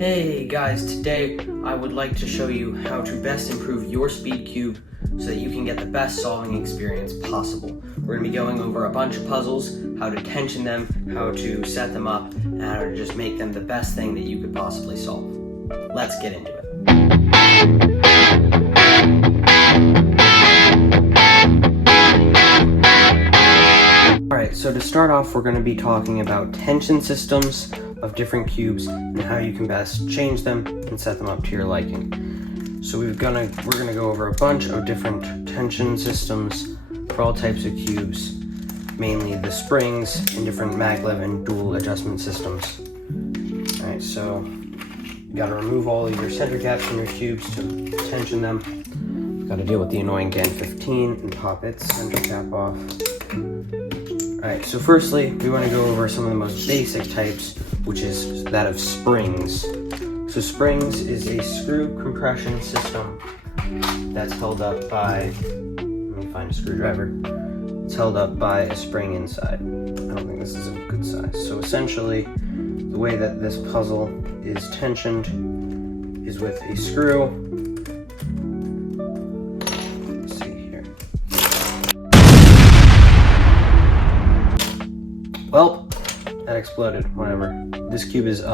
Hey guys, today I would like to show you how to best improve your SpeedCube so that you can get the best solving experience possible. We're going to be going over a bunch of puzzles, how to tension them, how to set them up, and how to just make them the best thing that you could possibly solve. Let's get into it. Alright, so to start off, we're going to be talking about tension systems of different cubes and how you can best change them and set them up to your liking. So we're gonna go over a bunch of different tension systems for all types of cubes, mainly the springs and different maglev and dual adjustment systems. Alright, so you gotta remove all of your center caps from your cubes to tension them. You gotta deal with the annoying GAN 15 and pop its center cap off. Alright, so firstly, we want to go over some of the most basic types, which is that of springs. So springs is a screw compression system that's held up by, let me find a screwdriver. It's held up by a spring inside. I don't think this is a good size. So essentially, the way that this puzzle is tensioned is with a screw. Let's see here. Well, that exploded, whatever. This cube is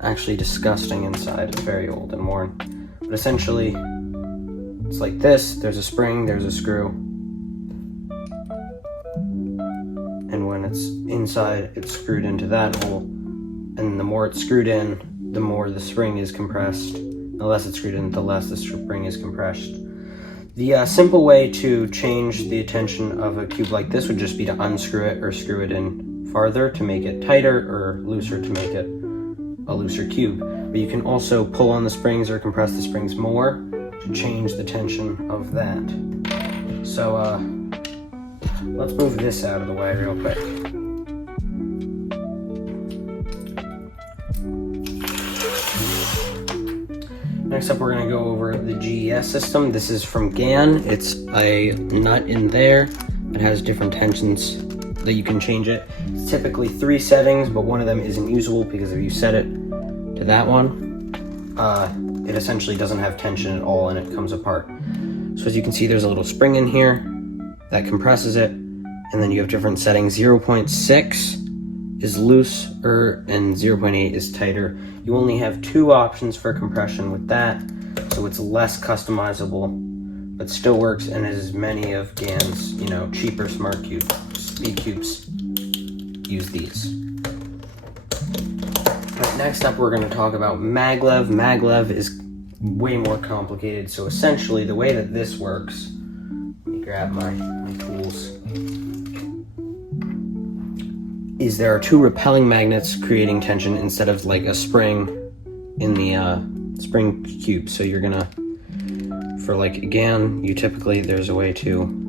actually disgusting inside. It's very old and worn. But essentially, it's like this. There's a spring, there's a screw. And when it's inside, it's screwed into that hole. And the more it's screwed in, the more the spring is compressed. The less it's screwed in, the less the spring is compressed. The simple way to change the tension of a cube like this would just be to unscrew it or screw it in farther to make it tighter or looser to make it a looser cube. But you can also pull on the springs or compress the springs more to change the tension of that. So let's move this out of the way real quick. Next up, we're going to go over the GES system. This is from GAN. It's a nut in there that has different tensions that you can change it. It's typically 3 settings, but one of them isn't usable because if you set it to that one, it essentially doesn't have tension at all and it comes apart. So as you can see, there's a little spring in here that compresses it, and then you have different settings. 0.6 is looser and 0.8 is tighter. You only have 2 options for compression with that, so it's less customizable, but still works and has many of GAN's, cheaper smart cube SpeedCubes use these. But next up, we're going to talk about maglev. Maglev is way more complicated. So essentially, the way that this works, let me grab my tools, is there are 2 repelling magnets creating tension instead of like a spring in the spring cube. So you're gonna, for like GAN, there's a way to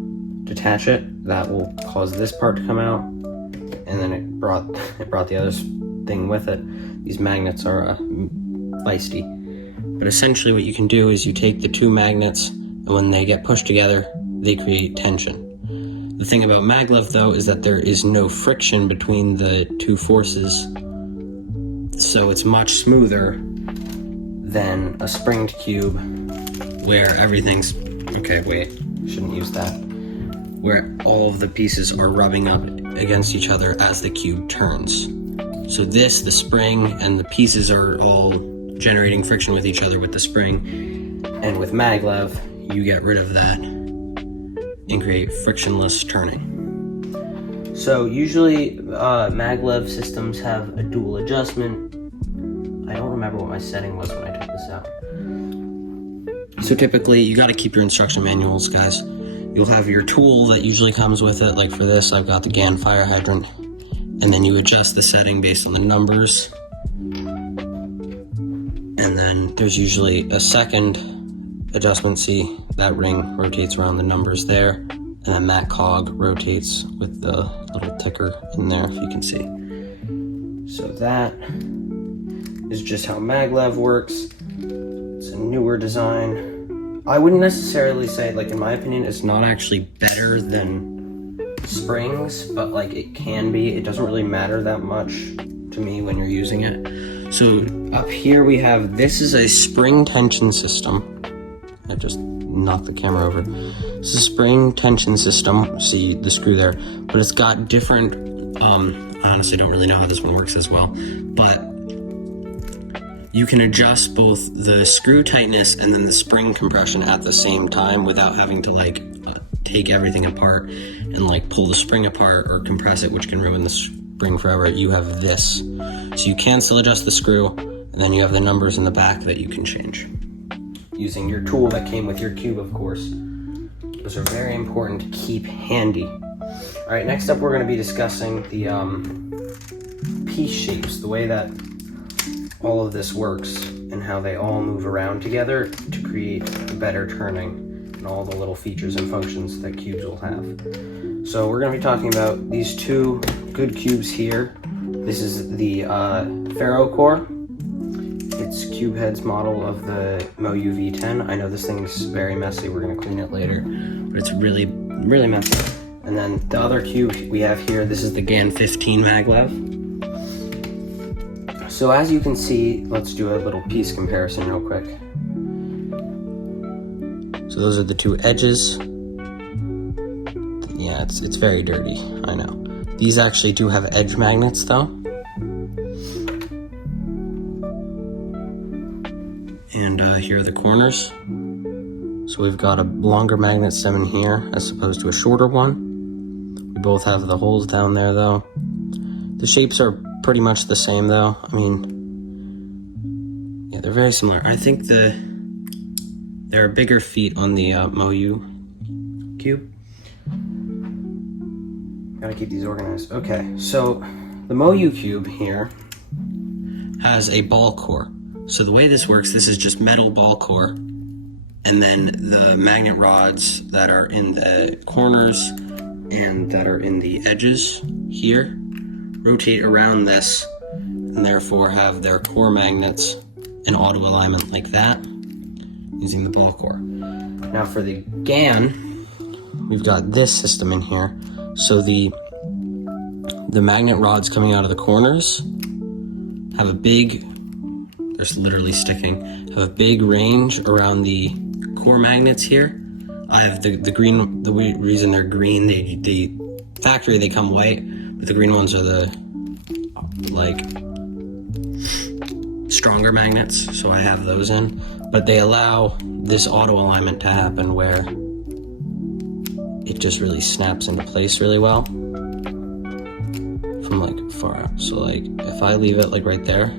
detach it that will cause this part to come out, and then it brought the other thing with it. These magnets are feisty, but essentially what you can do is you take the 2 magnets, and when they get pushed together, they create tension. The thing about maglev, though, is that there is no friction between the 2 forces, so it's much smoother than a springed cube where everything's, okay, wait, shouldn't use that, where all of the pieces are rubbing up against each other as the cube turns. So the spring and the pieces are all generating friction with each other with the spring, and with maglev, you get rid of that and create frictionless turning. So usually maglev systems have a dual adjustment. I don't remember what my setting was when I took this out. So typically you gotta keep your instruction manuals, guys. You'll have your tool that usually comes with it. Like for this, I've got the GAN fire hydrant, and then you adjust the setting based on the numbers. And then there's usually a second adjustment. See, that ring rotates around the numbers there, and then that cog rotates with the little ticker in there, if you can see. So that is just how maglev works. It's a newer design. I wouldn't necessarily say, like, in my opinion, it's not actually better than springs, but like it can be. It doesn't really matter that much to me when you're using it. So up here we have, this is a spring tension system. I just knocked the camera over. This is a spring tension system. See the screw there, but it's got different, I honestly don't really know how this one works as well, but you can adjust both the screw tightness and then the spring compression at the same time without having to like take everything apart and like pull the spring apart or compress it, which can ruin the spring forever. You have this. So you can still adjust the screw, and then you have the numbers in the back that you can change. Using your tool that came with your cube, of course. Those are very important to keep handy. All right, next up we're gonna be discussing the piece shapes, the way that all of this works and how they all move around together to create better turning and all the little features and functions that cubes will have. So we're going to be talking about these two good cubes here. This is the Ferrocore. It's CubeHead's model of the MoU V10. I know this thing's very messy. We're going to clean it later, but it's really, really messy. And then the other cube we have here, this is the GAN 15 maglev. So as you can see, let's do a little piece comparison real quick. So those are the two edges. Yeah, it's very dirty, I know. These actually do have edge magnets though. And here are the corners. So we've got a longer magnet stem in here as opposed to a shorter one. We both have the holes down there though. The shapes are pretty much the same though. I mean, yeah, they're very similar. I think there are bigger feet on the MoU cube. Gotta keep these organized. Okay, so the MoU cube here has a ball core. So the way this works, this is just metal ball core, and then the magnet rods that are in the corners and that are in the edges here rotate around this and therefore have their core magnets in auto alignment like that using the ball core. Now for the GAN, we've got this system in here. So the magnet rods coming out of the corners have a big, they're literally sticking, have a big range around the core magnets here. I have the green, the reason they're green, the factory they come white, but the green ones are the like stronger magnets, so I have those in. But they allow this auto alignment to happen where it just really snaps into place really well from like far out. So like if I leave it like right there,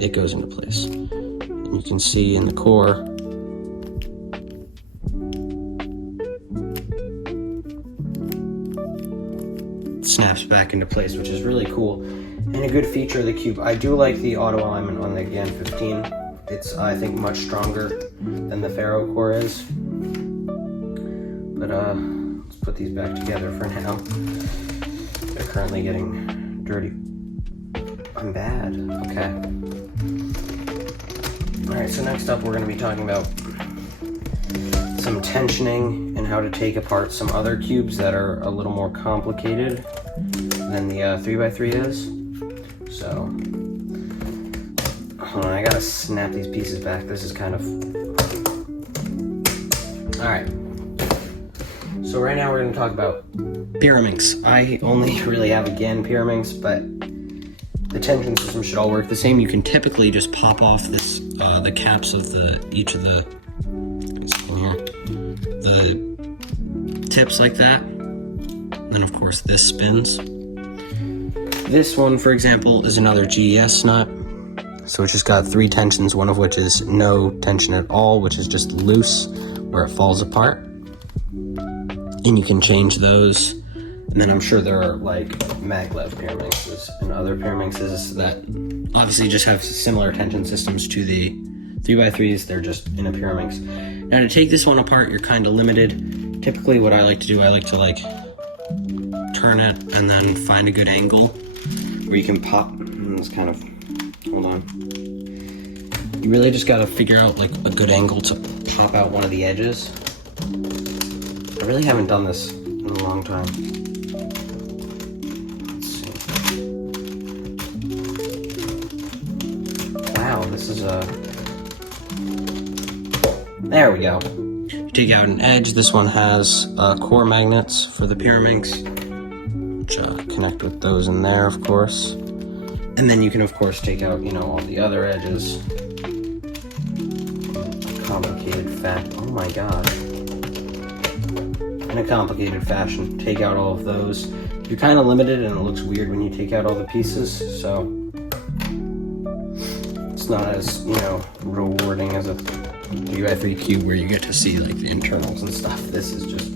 it goes into place. And you can see in the core, it snaps back into place, which is really cool and a good feature of the cube. I do like the auto alignment on the GAN 15. It's, I think, much stronger than the Ferrocore is. But let's put these back together for now. They're currently getting dirty. I'm bad. Okay. Alright, so next up we're going to be talking about some tensioning and how to take apart some other cubes that are a little more complicated than the 3x3 is. So, hold on, I gotta snap these pieces back. This is kind of... Alright. So right now we're going to talk about Pyraminx. I only really have a GAN Pyraminx, but the tension system should all work the same. You can typically just pop off this, the caps of each of the tips like that. And then of course this spins. This one, for example, is another GES nut. So it's just got 3 tensions, one of which is no tension at all, which is just loose where it falls apart. And you can change those. And then I'm sure there are like maglev Pyraminxes and other Pyraminxes that obviously just have similar tension systems to the 3x3s. They're just in a Pyraminx. Now to take this one apart, you're kind of limited. Typically what I like to do, I like to like turn it and then find a good angle where you can pop. It's kind of, hold on. You really just got to figure out like a good angle to pop out one of the edges. I really haven't done this in a long time. Let's see. this is there we go. You take out an edge. This one has core magnets for the Pyraminx, which connect with those in there, of course. And then you can, of course, take out, all the other edges. Complicated fact. Oh my god. In a complicated fashion, take out all of those. You're kind of limited, and it looks weird when you take out all the pieces, so it's not as, rewarding as a 3x3 cube where you get to see like the internals and stuff. This is just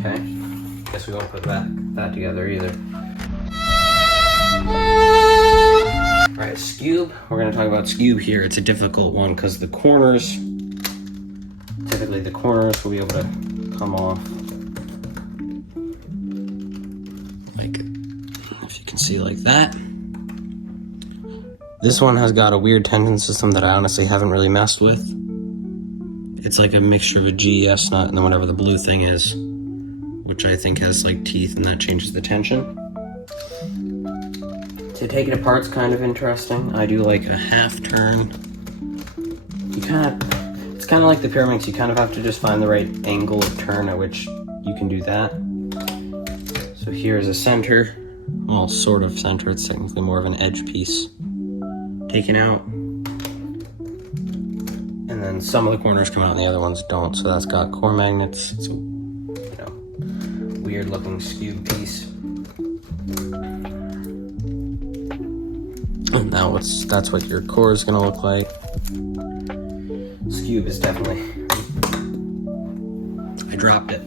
okay. Guess we won't put that together either. Alright, Scube. We're gonna talk about Scube here. It's a difficult one because typically the corners will be able to come off. Like, if you can see like that. This one has got a weird tension system that I honestly haven't really messed with. It's like a mixture of a GES nut and then whatever the blue thing is, which I think has like teeth, and that changes the tension. To take it apart's kind of interesting. I do like a half turn. It's kind of like the Pyraminx. You kind of have to just find the right angle of turn at which you can do that. So here's a center. Well, sort of center. It's technically more of an edge piece. Taken out, and then some of the corners come out and the other ones don't, so that's got core magnets. It's a weird looking Scube piece. And now that's what your core is going to look like. Scube is definitely, I dropped it.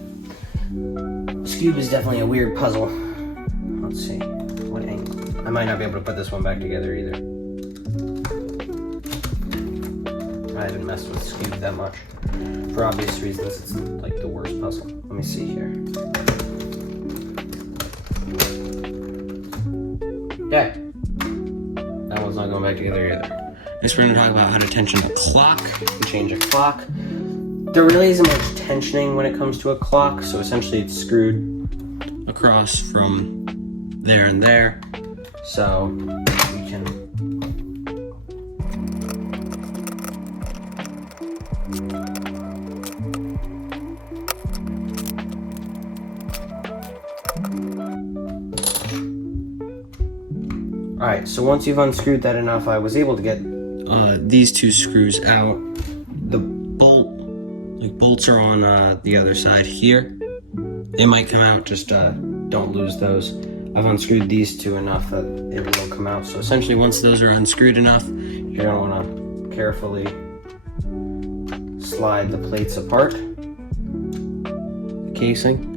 Scube is definitely a weird puzzle. Let's see, what angle? I might not be able to put this one back together either. I haven't messed with Scube that much. For obvious reasons, it's like the worst puzzle. Let me see here. Yeah. That one's not going back together either. Next we're going to talk about how to tension a clock and change a clock. There really isn't much tensioning when it comes to a clock, so essentially it's screwed across from there and there. So we can Alright, so once you've unscrewed that enough, I was able to get these two screws out. The bolts are on the other side here. They might come out, just don't lose those. I've unscrewed these two enough that it will come out. So essentially, once those are unscrewed enough, you're gonna wanna carefully slide the plates apart, the casing.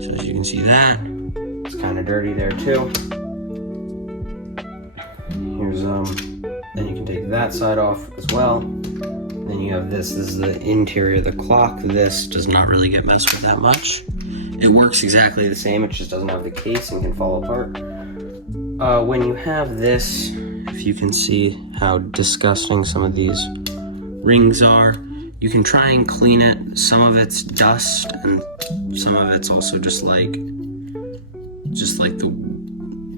So as you can see that, it's kind of dirty there too. Here's, then you can take that side off as well. Then you have this is the interior of the clock. This does not really get messed with that much. It works exactly the same, it just doesn't have the case and can fall apart. When you have this, if you can see how disgusting some of these rings are, you can try and clean it. Some of it's dust and some of it's also just like the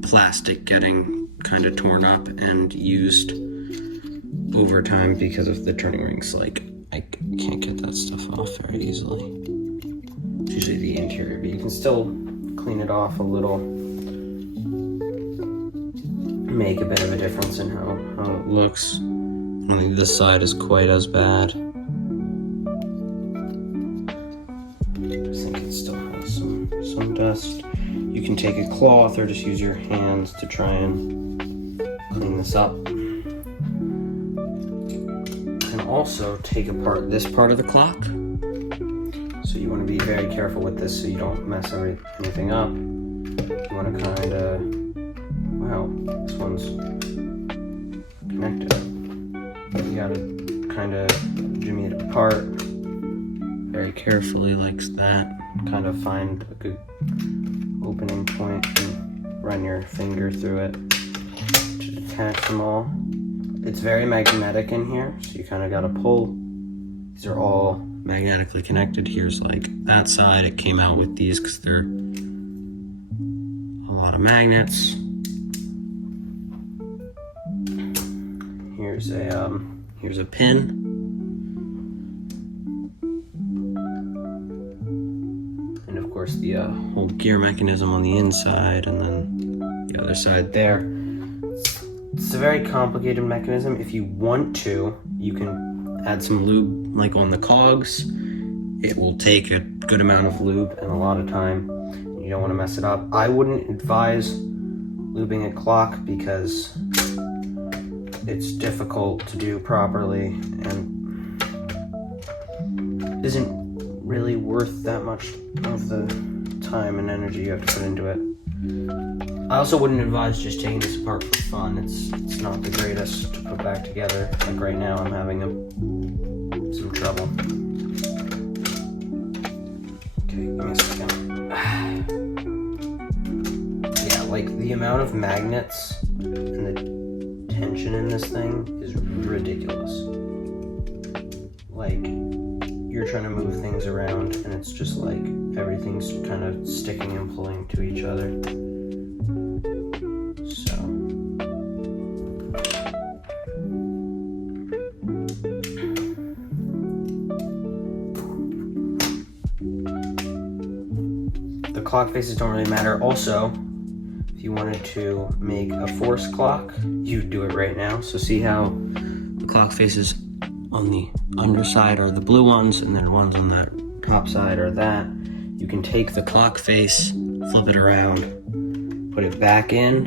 plastic getting kind of torn up and used over time because of the turning rings. Like, I can't get that stuff off very easily. It's usually the interior, but you can still clean it off a little. Make a bit of a difference in how it looks. I don't think this side is quite as bad. I think it still has some dust. You can take a cloth or just use your hands to try and clean this up. You can also take apart this part of the clock. So you want to be very careful with this so you don't mess anything up. You want to kind of, wow, this one's connected. You got to kind of jimmy it apart very carefully like that. Kind of find a good opening point and run your finger through it to detach them all. It's very magnetic in here, so you kind of got to pull. These are all magnetically connected. Here's like that side. It came out with these because they're a lot of magnets. here's a pin. And of course the whole gear mechanism on the inside, and then the other side there. It's a very complicated mechanism. If you want to, you can add some lube like on the cogs. It will take a good amount of lube and a lot of time. You don't want to mess it up. I wouldn't advise lubing a clock because it's difficult to do properly and isn't really worth that much of the time and energy you have to put into it. I also wouldn't advise just taking this apart for fun. It's not the greatest to put back together. Like right now, I'm having some trouble. Okay, give me a second. Yeah, like the amount of magnets and the tension in this thing is ridiculous. Like, you're trying to move things around and it's just like everything's kind of sticking and pulling to each other. So the clock faces don't really matter. Also, if you wanted to make a force clock, you'd do it right now. So see how the clock faces on the underside are the blue ones, and then ones on that top side are that. You can take the clock face, flip it around, put it back in,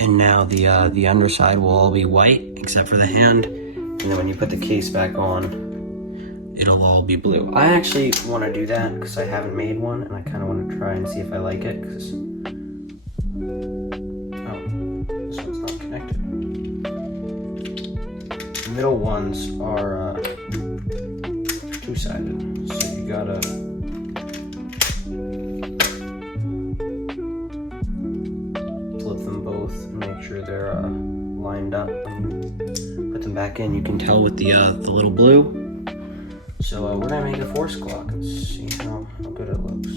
and now the underside will all be white except for the hand. And then when you put the case back on, it'll all be blue. I actually want to do that because I haven't made one, and I kind of want to try and see if I like it. Because this one's not connected. The middle ones are two-sided, so you gotta flip them both and make sure they're lined up and put them back in. You can tell with the little blue. So we're gonna make a force clock and see how good it looks.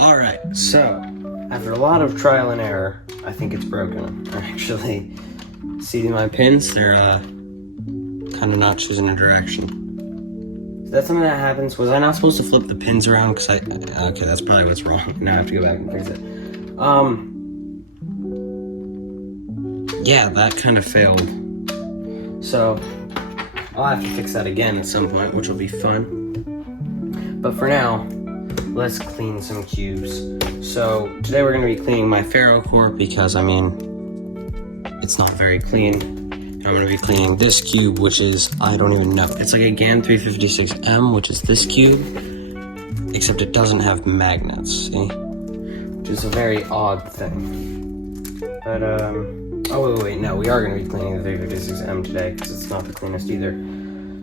Alright, so after a lot of trial and error, I think it's broken. I actually see my pins, they're kind of not choosing a direction. So that's something that happens. Was I not supposed to flip the pins around? Because okay, that's probably what's wrong. Now I have to go back and fix it. Yeah, that kind of failed. So I'll have to fix that again at some point, which will be fun. But for now, let's clean some cubes. So today we're going to be cleaning my ferrocore because, I mean, it's not very clean. I'm going to be cleaning this cube, which is, I don't even know. It's like a GAN 356M, which is this cube, except it doesn't have magnets, see? Which is a very odd thing. But, oh wait, no, we are going to be cleaning the 356M today because it's not the cleanest either.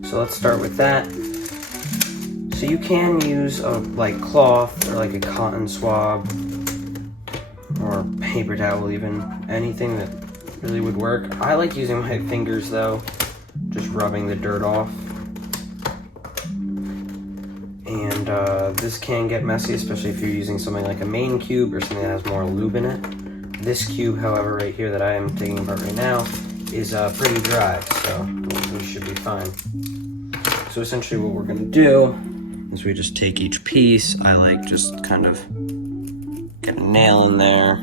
So let's start with that. So you can use a like cloth or like a cotton swab or paper towel even, anything that really would work. I like using my fingers though, just rubbing the dirt off. And this can get messy, especially if you're using something like a main cube or something that has more lube in it. This cube, however, right here that I am taking apart right now is pretty dry, so we should be fine. So essentially what we're gonna do is we just take each piece. I like just kind of get a nail in there,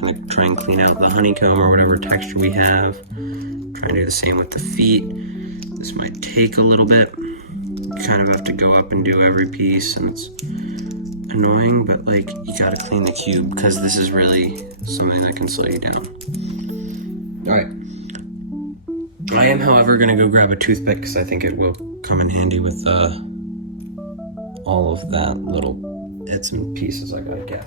kind of try and clean out the honeycomb or whatever texture we have. Try and do the same with the feet. This might take a little bit. You kind of have to go up and do every piece, and it's annoying, but like you gotta clean the cube because this is really something that can slow you down. All right. I am, however, gonna go grab a toothpick because I think it will come in handy with all of that little bits and pieces I gotta get.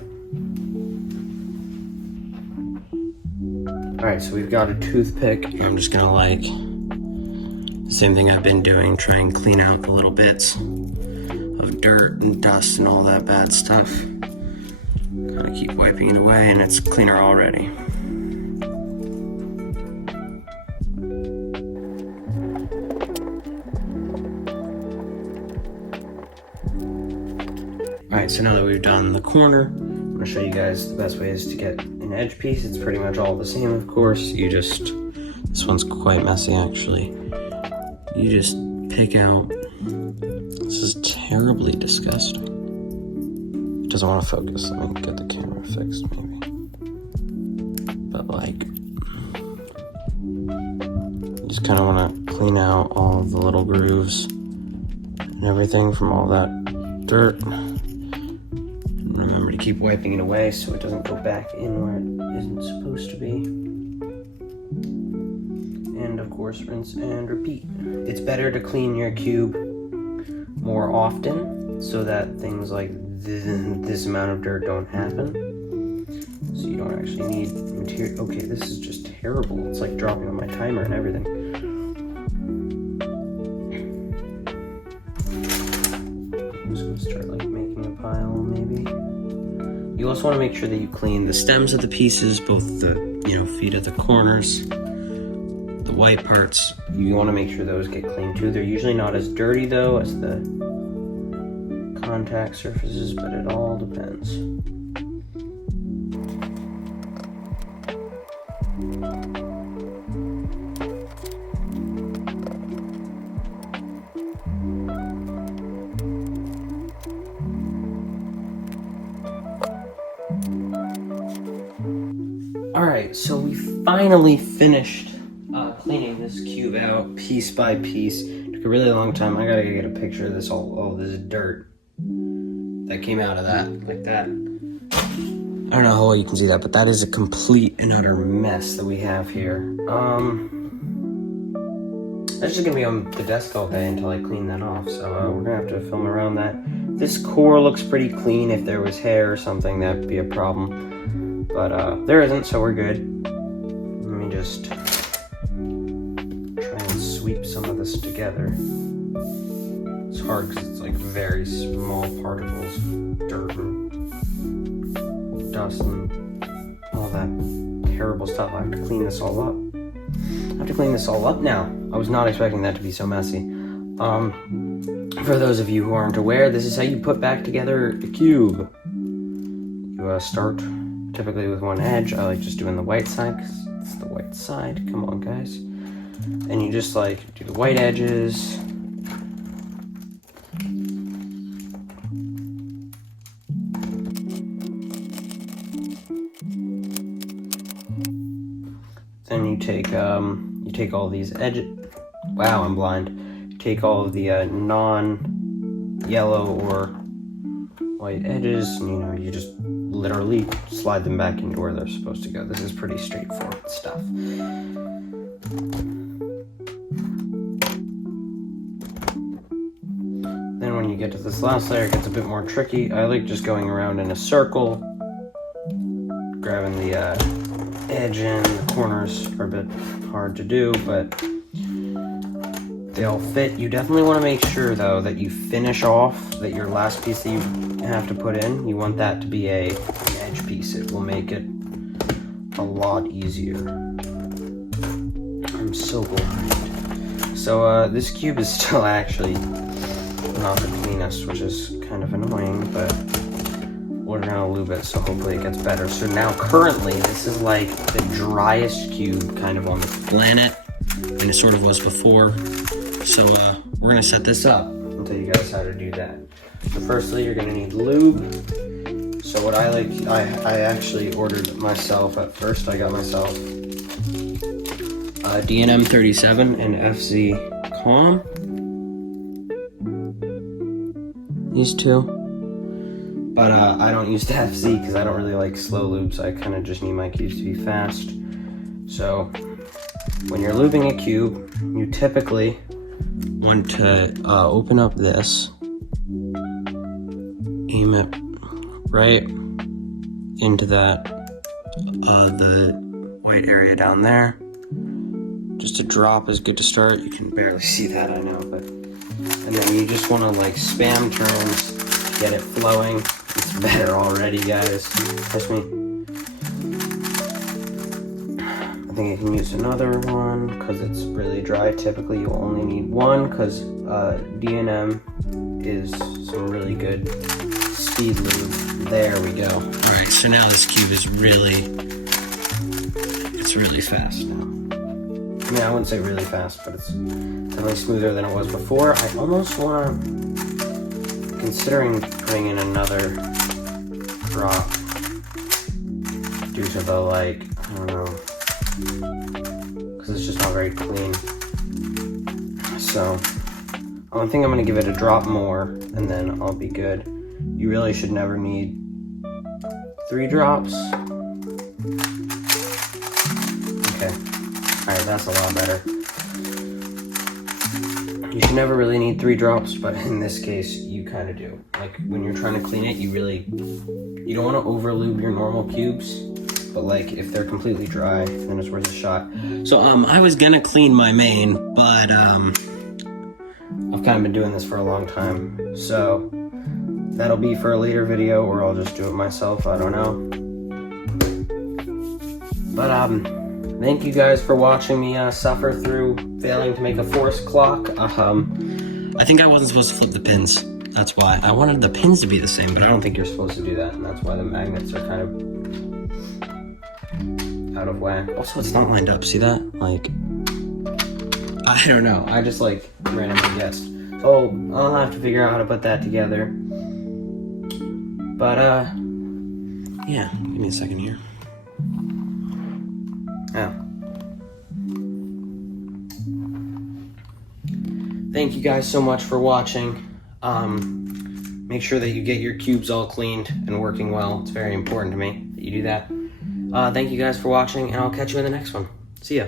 Alright, so we've got a toothpick. I'm just gonna like, the same thing I've been doing, try and clean out the little bits of dirt and dust and all that bad stuff. Kind of keep wiping it away and it's cleaner already. Alright, so now that we've done the corner, I'm going to show you guys the best ways to get an edge piece. It's pretty much all the same, of course. You just, this one's quite messy actually. You just pick out, this is terribly disgusting. It doesn't want to focus. Let me get the camera fixed maybe. But like, you just kind of want to clean out all of the little grooves and everything from all that dirt. And remember to keep wiping it away so it doesn't go back in where it isn't supposed to be. And of course, rinse and repeat. It's better to clean your cube more often so that things like this amount of dirt don't happen. So you don't actually need material. Okay, this is just terrible. It's like dropping on my timer and everything. I'm just gonna start like making a pile maybe. You also want to make sure that you clean the stems of the pieces, both the feet at the corners, the white parts. You want to make sure those get clean too. They're usually not as dirty though as the contact surfaces, but it all depends. Alright, so we finally finished cleaning this cube out piece by piece. It took a really long time. I gotta get a picture of this, all this dirt that came out of that, like that. I don't know how well you can see that, but that is a complete and utter mess that we have here. That's just gonna be on the desk all day until I clean that off, so we're gonna have to film around that. This core looks pretty clean. If there was hair or something, that'd be a problem. But there isn't, so we're good. Let me just try and sweep some of this together. It's hard because it's like very small particles, dirt and dust and all that terrible stuff. I have to clean this all up. I have to clean this all up now. I was not expecting that to be so messy. For those of you who aren't aware, this is how you put back together a cube. You start typically with one edge. I like just doing the white side because it's the white side. Come on, guys. And you just like do the white edges. Then you take all these edges. Wow, I'm blind. You take all of the non-yellow or white edges, and you just literally slide them back into where they're supposed to go. This is pretty straightforward stuff. Then when you get to this last layer, it gets a bit more tricky. I like just going around in a circle, grabbing the edge in. The corners are a bit hard to do, but they all fit. You definitely want to make sure though that you finish off that your last piece that you have to put in, you want that to be an edge piece. It will make it a lot easier. I'm so blind. So this cube is still actually not the cleanest, which is kind of annoying, but we're gonna lube it, so hopefully it gets better. So now currently this is like the driest cube kind of on the planet, and it sort of was before. So we're gonna set this up and tell you guys how to do that. So firstly, you're gonna need lube. So what I actually ordered myself at first. I got myself D&M 37 and FZ Calm. These two. But I don't use the FZ because I don't really like slow lubes. I kind of just need my cubes to be fast. So when you're lubing a cube, you typically want to open up this, aim it right into that the white area down there. Just a drop is good to start. You can barely see that, I know, but and then you just want to like spam turns, get it flowing. It's better already, guys. Trust me. I think I can use another one because it's really dry. Typically, you only need one because D&M is some really good speed lube. There we go. Alright, so now this cube is really fast now. I mean, I wouldn't say really fast, but it's definitely smoother than it was before. I almost want to, considering putting in another drop due to the, like, I don't know, because it's just not very clean. So, I think I'm going to give it a drop more, and then I'll be good. You really should never need 3 drops. Okay. Alright, that's a lot better. You should never really need 3 drops, but in this case, you kind of do. Like, when you're trying to clean it, you don't want to over lube your normal cubes, but like, if they're completely dry, then it's worth a shot. So, I was gonna clean my main, but, I've kind of been doing this for a long time, so that'll be for a later video, or I'll just do it myself, I don't know. But, thank you guys for watching me suffer through failing to make a force clock. I think I wasn't supposed to flip the pins. That's why. I wanted the pins to be the same, but I don't think you're supposed to do that, and that's why the magnets are kind of out of whack. Also, it's not lined up, see that? Like, I don't know. I just, like, randomly guessed. So, I'll have to figure out how to put that together. But, yeah. Give me a second here. Oh. Thank you guys so much for watching. Make sure that you get your cubes all cleaned and working well. It's very important to me that you do that. Thank you guys for watching, and I'll catch you in the next one. See ya.